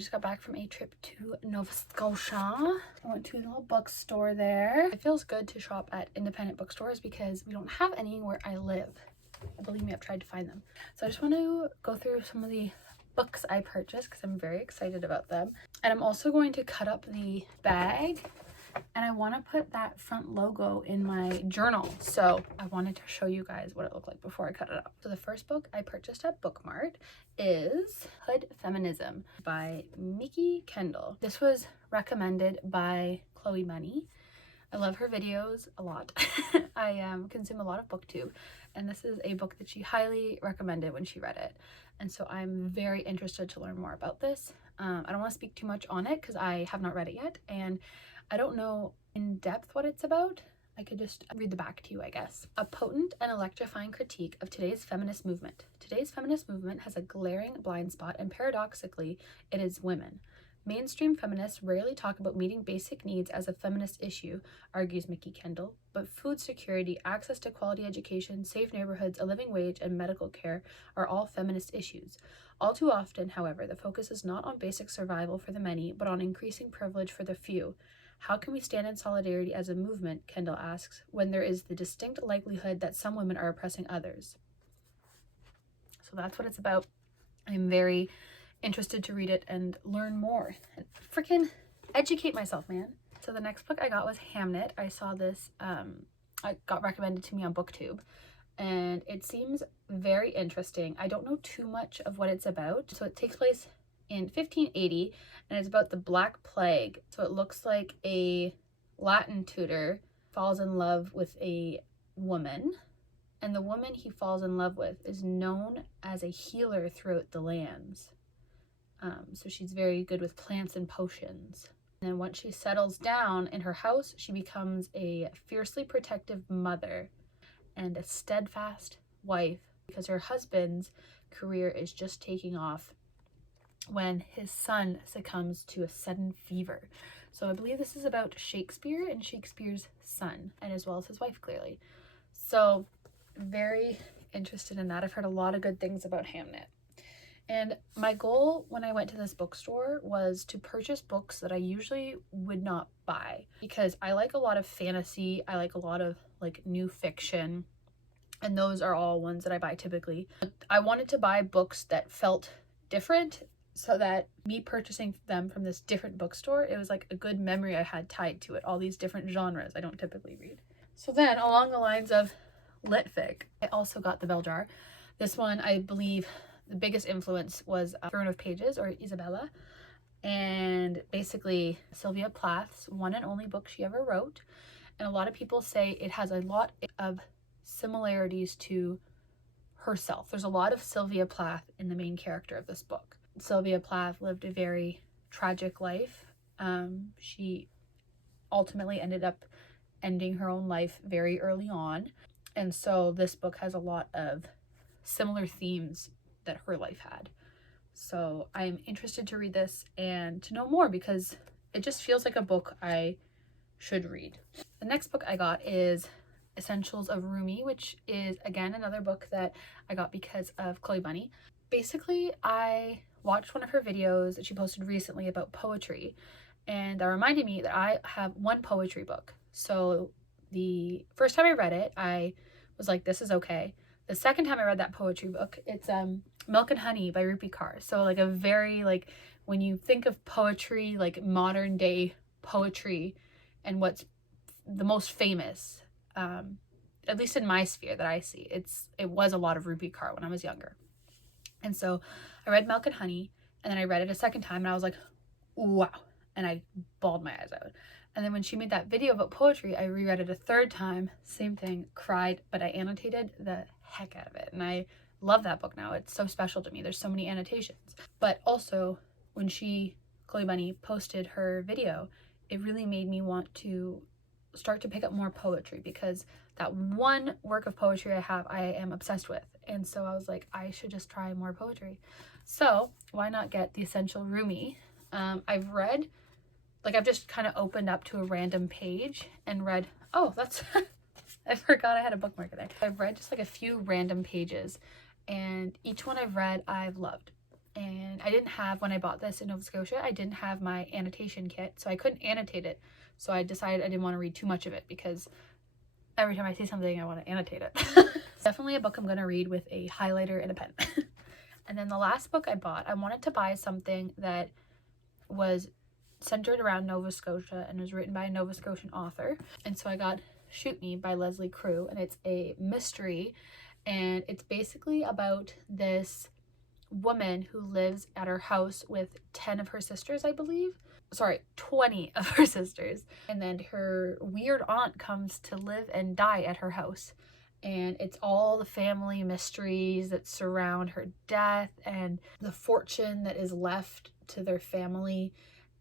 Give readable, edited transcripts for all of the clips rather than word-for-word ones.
Just got back from a trip to Nova Scotia. I went to a little bookstore there. It feels good to shop at independent bookstores because we don't have any where I live. Believe me, I've tried to find them. So I just want to go through some of the books I purchased because I'm very excited about them. And I'm also going to cut up the bag, and I want to put that front logo in my journal. So I wanted to show you guys what it looked like before I cut it up. So the first book I purchased at Bookmart is Hood Feminism by Mikki Kendall. This was recommended by Chloe Money. I love her videos a lot. I consume a lot of BookTube, and this is a book that she highly recommended when she read it. And so I'm very interested to learn more about this. I don't want to speak too much on it because I have not read it yet, and I don't know in depth what it's about. I could just read the back to you, I guess. A potent and electrifying critique of today's feminist movement. Today's feminist movement has a glaring blind spot, and paradoxically, it is women. Mainstream feminists rarely talk about meeting basic needs as a feminist issue, argues Mikki Kendall, but food security, access to quality education, safe neighborhoods, a living wage, and medical care are all feminist issues. All too often, however, the focus is not on basic survival for the many, but on increasing privilege for the few. How can we stand in solidarity as a movement, Kendall asks, when there is the distinct likelihood that some women are oppressing others? So that's what it's about. I'm very interested to read it and learn more and freaking educate myself, man. So the next book I got was Hamnet. I saw this, I got recommended to me on BookTube, and it seems very interesting. I don't know too much of what it's about. So it takes place in 1580, and it's about the Black Plague. So it looks like a Latin tutor falls in love with a woman, and the woman he falls in love with is known as a healer throughout the lands. So she's very good with plants and potions. And then once she settles down in her house, she becomes a fiercely protective mother and a steadfast wife because her husband's career is just taking off when his son succumbs to a sudden fever. So I believe this is about Shakespeare and Shakespeare's son, and as well as his wife, clearly. So very interested in that. I've heard a lot of good things about Hamnet. And my goal when I went to this bookstore was to purchase books that I usually would not buy because I like a lot of fantasy. I like a lot of like new fiction, and those are all ones that I buy typically. I wanted to buy books that felt different so that me purchasing them from this different bookstore, it was like a good memory I had tied to it, all these different genres I don't typically read. So then along the lines of lit fic, I also got The Bell Jar. This one, I believe, the biggest influence was Throne of Pages, or Isabella, and basically Sylvia Plath's one and only book she ever wrote. And a lot of people say it has a lot of similarities to herself. There's a lot of Sylvia Plath in the main character of this book. Sylvia Plath lived a very tragic life. She ultimately ended up ending her own life very early on. And so this book has a lot of similar themes that her life had. So I'm interested to read this and to know more because it just feels like a book I should read. The next book I got is Essentials of Rumi, which is again another book that I got because of Chloe Bunny. Basically, I watched one of her videos that she posted recently about poetry, and that reminded me that I have one poetry book. So the first time I read it, I was like, this is okay. The second time I read that poetry book, it's Milk and Honey by Rupi Kaur. So like a very, like, when you think of poetry, like modern day poetry and what's the most famous, at least in my sphere that I see, it was a lot of Rupi Kaur when I was younger. And so I read Milk and Honey, and then I read it a second time, and I was like, wow. And I bawled my eyes out. And then when she made that video about poetry, I reread it a third time, same thing, cried, but I annotated the heck out of it. And I love that book now. It's so special to me. There's so many annotations. But also, when Chloe Bunny, posted her video, it really made me want to start to pick up more poetry because that one work of poetry I am obsessed with. And so I was like, I should just try more poetry. So why not get the Essential Rumi? I've read, like, I've just kind of opened up to a random page and read, oh, that's, I forgot I had a bookmark there. I've read just like a few random pages, and each one I've read, I've loved. And I didn't have, when I bought this in Nova Scotia, I didn't have my annotation kit, so I couldn't annotate it. So I decided I didn't want to read too much of it because every time I see something I want to annotate it. Definitely a book I'm going to read with a highlighter and a pen. And then the last book I bought, I wanted to buy something that was centered around Nova Scotia and was written by a Nova Scotian author. And so I got Shoot Me by Leslie Crew, and it's a mystery, and it's basically about this woman who lives at her house with 10 of her sisters, I believe. Sorry, 20 of her sisters. And then her weird aunt comes to live and die at her house. And it's all the family mysteries that surround her death and the fortune that is left to their family.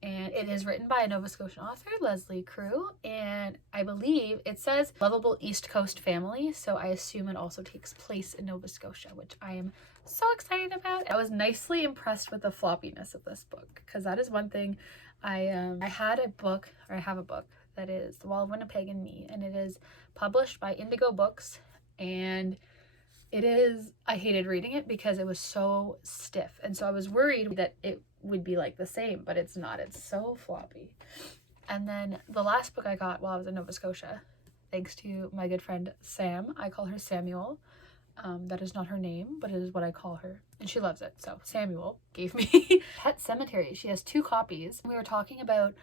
And it is written by a Nova Scotian author, Leslie Crew, and I believe it says Lovable East Coast Family, so I assume it also takes place in Nova Scotia, which I am so excited about. I was nicely impressed with the floppiness of this book, because that is one thing. I have a book that is The Wall of Winnipeg and Me, and it is published by Indigo Books, and I hated reading it because it was so stiff, and so I was worried that it would be like the same, but it's not. It's so floppy. And then the last book I got while I was in Nova Scotia, thanks to my good friend Sam, I call her Samuel. That is not her name, but it is what I call her, and she loves it. So Samuel gave me Pet Sematary. She has 2 copies. We were talking about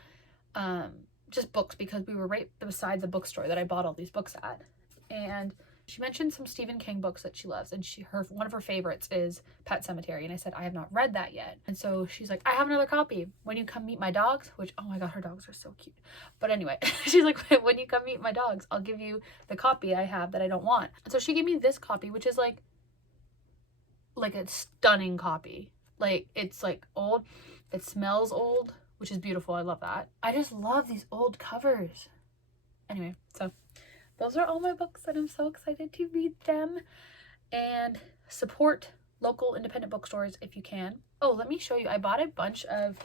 just books because we were right beside the bookstore that I bought all these books at, and she mentioned some Stephen King books that she loves, and one of her favorites is Pet Sematary, and I said, I have not read that yet. And so she's like, I have another copy. When you come meet my dogs, which, oh my god, her dogs are so cute. But anyway, she's like, when you come meet my dogs, I'll give you the copy I have that I don't want. And so she gave me this copy, which is like a stunning copy. Like, it's like old. It smells old, which is beautiful. I love that. I just love these old covers. Anyway, so those are all my books, and I'm so excited to read them. And support local independent bookstores if you can. Oh, let me show you. I bought a bunch of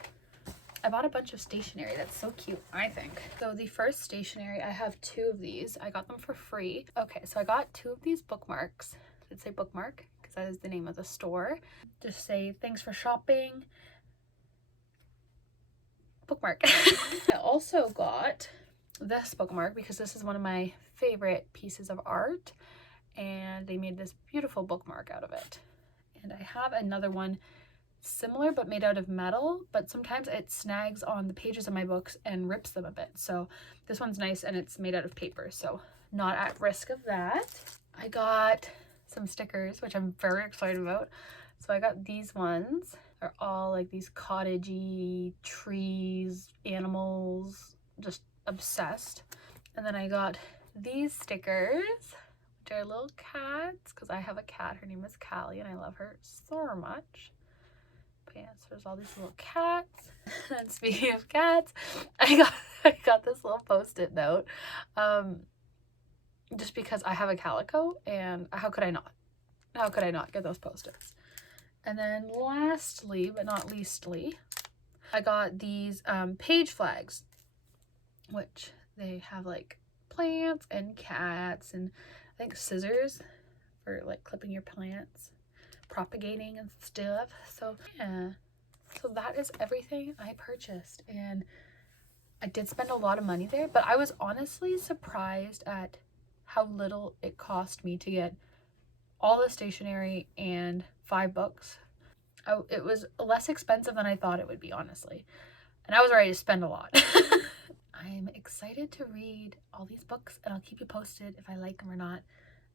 stationery. That's so cute, I think. So the first stationery, I have 2 of these. I got them for free. Okay, so I got 2 of these bookmarks. Did it say bookmark? Because that is the name of the store. Just say, thanks for shopping. Bookmark. I also got this bookmark because this is one of my favorite pieces of art, and they made this beautiful bookmark out of it. And I have another one similar but made out of metal, but sometimes it snags on the pages of my books and rips them a bit. So this one's nice, and it's made out of paper, so not at risk of that. I got some stickers, which I'm very excited about. So I got these ones. They're all like these cottagey trees, animals, just obsessed. And then I got these stickers, which are little cats, because I have a cat. Her name is Callie, and I love her so much. But yeah, so there's all these little cats. And speaking of cats, I got this little post-it note, just because I have a calico, and how could I not? How could I not get those post-its? And then lastly, but not leastly, I got these page flags, which they have like plants and cats and I think scissors for like clipping your plants, propagating and stuff. So yeah, so that is everything I purchased, and I did spend a lot of money there, but I was honestly surprised at how little it cost me to get all the stationery and 5 books. It was less expensive than I thought it would be, honestly, and I was ready to spend a lot. I'm excited to read all these books, and I'll keep you posted if I like them or not.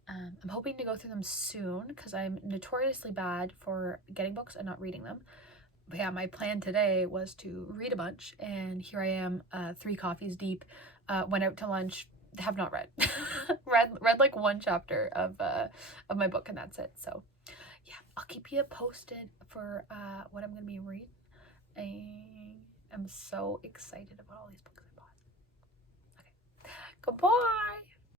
I'm hoping to go through them soon because I'm notoriously bad for getting books and not reading them. But yeah, my plan today was to read a bunch, and here I am, 3 coffees deep. Went out to lunch, have not read. read like 1 chapter of my book, and that's it. So yeah, I'll keep you posted for what I'm gonna be reading. I'm so excited about all these books I bought. Okay, goodbye.